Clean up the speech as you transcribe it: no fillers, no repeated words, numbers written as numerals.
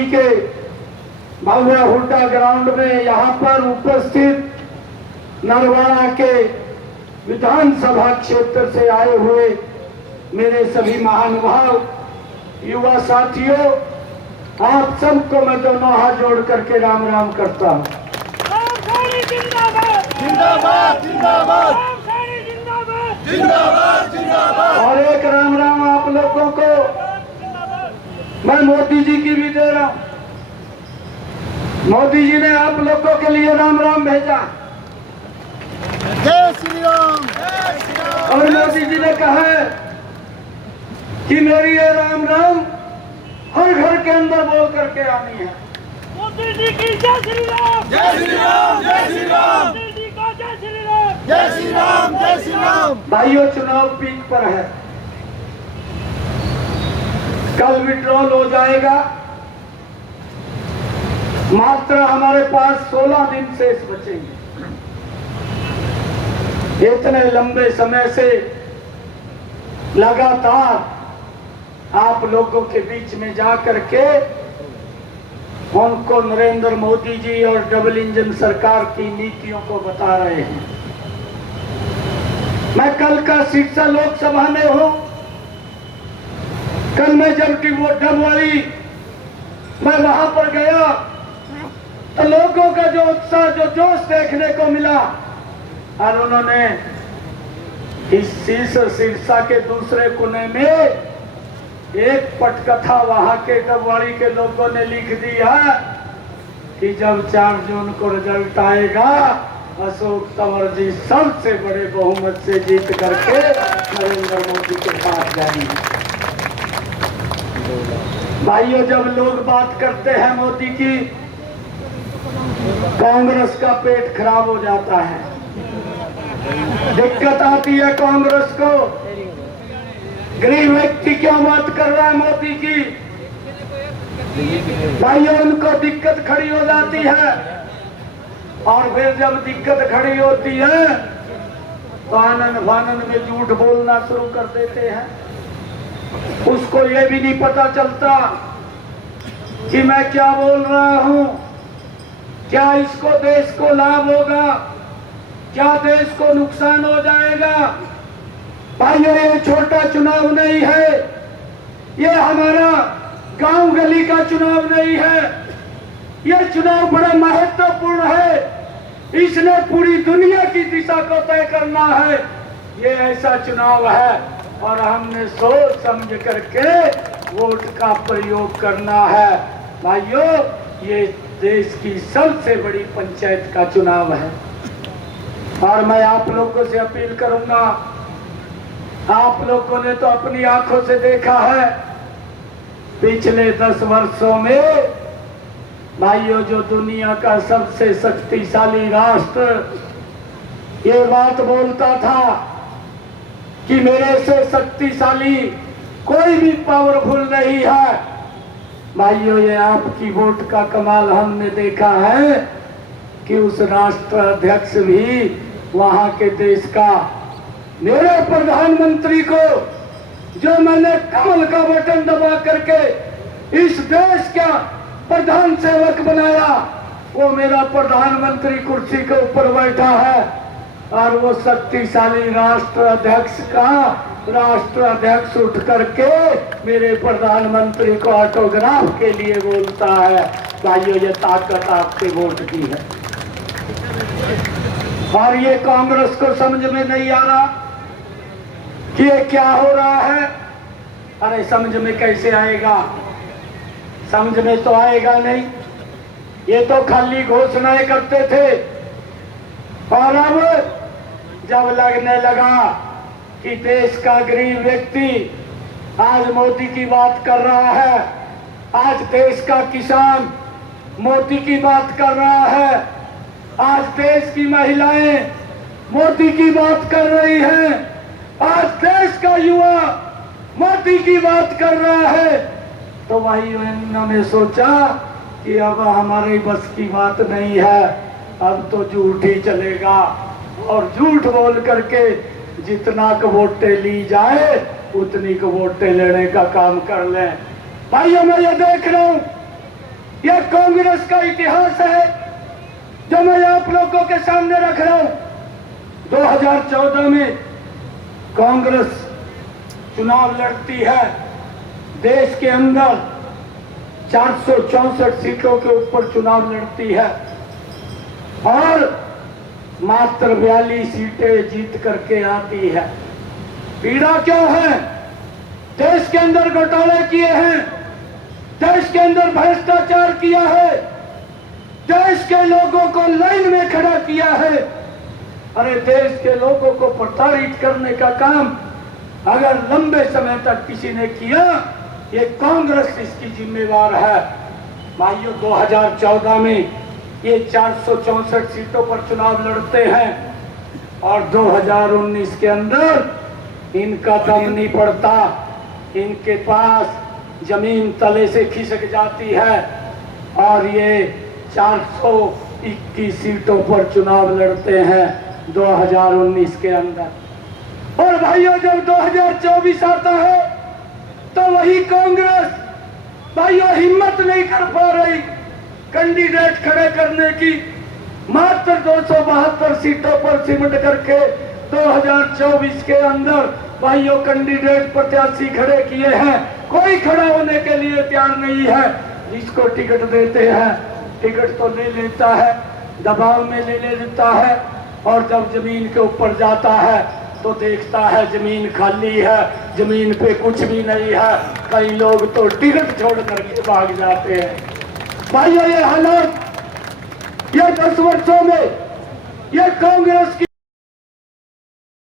झांसी के भव्य हुड्डा ग्राउंड में यहाँ पर उपस्थित नरवाड़ा के विधानसभा क्षेत्र से आए हुए मेरे सभी महानुभाव युवा साथियों, आप सबको मैं दोनों हाथ जोड़ करके राम राम करता हूँ। जिंदाबाद जिंदाबाद जिंदाबाद जिंदाबाद। और एक राम राम आप लोगों को मैं मोदी जी की भी दे रहा हूँ। मोदी जी ने आप लोगों के लिए राम राम भेजा। जय श्री राम, जय श्री राम। और मोदी जी ने कहा है कि मेरी ये राम राम हर घर के अंदर बोल करके आनी है। मोदी जी की जय श्री राम, जय श्री राम, जय श्री राम, मोदी जी का जय श्री राम, जय श्री राम, जय श्री राम। भाइयों, चुनाव पीक पर है। कल विड्रॉल हो जाएगा। मात्र हमारे पास 16 दिन शेष बचेंगे। इतने लंबे समय से लगातार आप लोगों के बीच में जा करके उनको नरेंद्र मोदी जी और डबल इंजन सरकार की नीतियों को बता रहे हैं। मैं कल का सिरसा लोकसभा में हूं। कल मैं जब की वो डबवाली मैं वहां पर गया तो लोगों का जो उत्साह, जो जोश देखने को मिला, और उन्होंने इस सिरसा के दूसरे कोने में एक पटकथा वहां के डबवाड़ी के लोगों ने लिख दी है कि जब 4 जून को रिजल्ट आएगा, अशोक तंवर जी सबसे बड़े बहुमत से जीत करके नरेंद्र मोदी के पास जाएंगे। भाइयों, जब लोग बात करते हैं मोदी की, कांग्रेस का पेट खराब हो जाता है, दिक्कत आती है कांग्रेस को। गरीब व्यक्ति क्यों बात कर रहा है मोदी की? भाइयों, उनको दिक्कत खड़ी हो जाती है, और फिर जब दिक्कत खड़ी होती है तो आनंद फानंद में झूठ बोलना शुरू कर देते हैं। उसको ये भी नहीं पता चलता कि मैं क्या बोल रहा हूं, क्या इसको देश को लाभ होगा, क्या देश को नुकसान हो जाएगा। भाइयों, ये छोटा चुनाव नहीं है, ये हमारा गांव गली का चुनाव नहीं है, ये चुनाव बड़ा महत्वपूर्ण है। इसने पूरी दुनिया की दिशा को तय करना है। ये ऐसा चुनाव है और हमने सोच समझ करके वोट का प्रयोग करना है। भाइयों, ये देश की सबसे बड़ी पंचायत का चुनाव है और मैं आप लोगों से अपील करूंगा। आप लोगों ने तो अपनी आंखों से देखा है पिछले 10 वर्षों में, भाइयों, जो दुनिया का सबसे शक्तिशाली राष्ट्र ये बात बोलता था कि मेरे से शक्तिशाली कोई भी पावरफुल नहीं है। भाइयों, ये आपकी वोट का कमाल हमने देखा है कि उस राष्ट्र अध्यक्ष भी वहां के देश का मेरे प्रधानमंत्री को, जो मैंने कमल का बटन दबा करके इस देश का प्रधान सेवक बनाया, वो मेरा प्रधानमंत्री कुर्सी के ऊपर बैठा है और वो शक्तिशाली राष्ट्र अध्यक्ष का राष्ट्र अध्यक्ष उठ करके मेरे प्रधानमंत्री को ऑटोग्राफ के लिए बोलता है। भाइयों, ये ताकत आपके वोट की है और ये कांग्रेस को समझ में नहीं आ रहा कि ये क्या हो रहा है। अरे समझ में कैसे आएगा? समझ में तो आएगा नहीं। ये तो खाली घोषणाएं करते थे और अब जब लगने लगा कि देश का गरीब व्यक्ति आज मोदी की बात कर रहा है, आज देश का किसान मोदी की बात कर रहा है, आज देश की महिलाएं मोदी की बात कर रही हैं, आज देश का युवा मोदी की बात कर रहा है, तो भाई इन्होंने सोचा कि अब हमारी बस की बात नहीं है, अब तो झूठ ही चलेगा और झूठ बोल करके जितना को वोटें ली जाए उतनी को वोटें लेने का काम कर लें। भाइयों, मैं ये देख रहा हूं यह कांग्रेस का इतिहास है जो मैं आप लोगों के सामने रख रहा हूं। 2014 में कांग्रेस चुनाव लड़ती है, देश के अंदर 464 सीटों के ऊपर चुनाव लड़ती है और मात्र 42 सीटें जीत करके आती है। पीड़ा क्यों है? देश के अंदर घोटाले किए हैं, देश के अंदर भ्रष्टाचार किया है, देश के लोगों को लाइन में खड़ा किया है। अरे देश के लोगों को प्रताड़ित करने का काम अगर लंबे समय तक किसी ने किया, ये कांग्रेस इसकी जिम्मेवार है। भाइयों, 2014 में ये 464 सीटों पर चुनाव लड़ते हैं और 2019 के अंदर इनका दम नहीं पड़ता, इनके पास जमीन तले से खिसक जाती है और ये 421 सीटों पर चुनाव लड़ते हैं 2019 के अंदर। और भाइयों, जब 2024 आता है तो वही कांग्रेस भाइयों हिम्मत नहीं कर पा रही कैंडिडेट खड़े करने की। मात्र 272 सीटों पर सिमट करके 2024 के अंदर भाइयों कैंडिडेट प्रत्याशी खड़े किए हैं। कोई खड़ा होने के लिए तैयार नहीं है। जिसको टिकट देते हैं टिकट तो ले लेता है, दबाव में ले लेता है और जब जमीन के ऊपर जाता है तो देखता है जमीन खाली है, जमीन पे कुछ भी नहीं है। कई लोग तो टिकट छोड़ करके भाग जाते हैं। भाइयों, ये हालात ये 10 वर्षों में ये कांग्रेस की